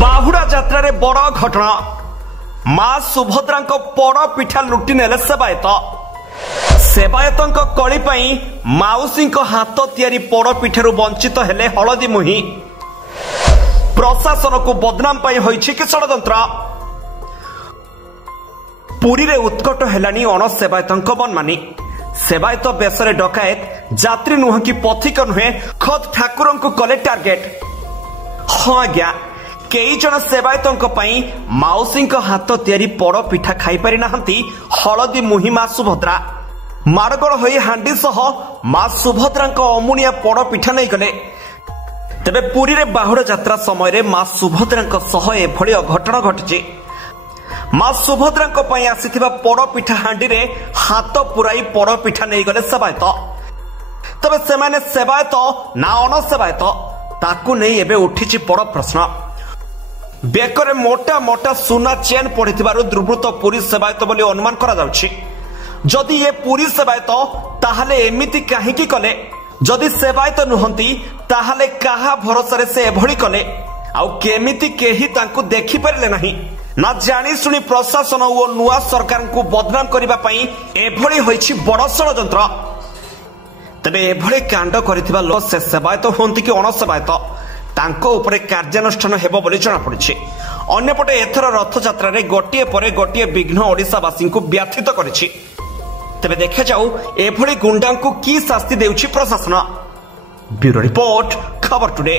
बाहुड़ा यात्रा रे बड़ घटना मां सुभद्रा पड़ पिठा लुटि नेले सेवायत कली माउसी हाथ तैयारी पड़ पिठारू वंचित हेले हलदी मुही प्रशासन को बदनाम होइछि कि षड्यंत्र। पुरी रे उत्कट हेलानी अण सेवायत मनमानी सेवायत बेसरे डकायत जात्री नुह कि पथिक नुहे खद ठाकुर को कले टार्गेट। हाँ आज्ञा कई जन सेवायत माउसी हाथ तैयारी पड़ पिठा खाई पारि नाहंती हलदी मुही मां सुभद्रा मारगड़ होई हांडी सह मां सुभद्रा अमुनिया पड़ पिठा नहीं गले। तेबे पुरी रे बाहुड़ा यात्रा समय रे मां सुभद्रा सह एभली अघटन घटिछि। मां सुभद्रा आसीथिबा पड़ पिठा हांडी रे हाथ पुराई पड़ पिठा नहीं गले सेवायत। तबे सेमाने सेवायत ना अण सेवायत ताकू नहीं एबे उठिछि बड़ प्रश्न। बेकरे मोटा मोटा सुना चेन पड़िथिबारु दुर्वृत्त पुरी सेवायत बोली अनुमान करा जाउछि। जदि ये पुरी सेवायत ताहले एमिति काहेकि कले? जदि सेवायत नुहंती ताहले काहा भरोसा से एभली कले? आउ केमिति केही तांकु देखि परिले नाही? ना जानी सुनी प्रशासन और नुआ सरकार को बदनाम करबा पई एभली होइछि बड़ षड्यंत्र। तबे एभली कांड करिथिबा लोक से सेवायत होंती कि अण सेवायत तांको उपरे कार्यानुष्ठान हेबो बोली जଣା पड़िछि। अन्यपटे एथर रथ यात्रा रे गोटिए परे गोटिए विघ्न ओडिशावासी को व्याथित करिछि। तबे देखा जाऊ एभली गुंडा को की शास्ति देउछि प्रशासन। ब्यूरो रिपोर्ट खबर टुडे।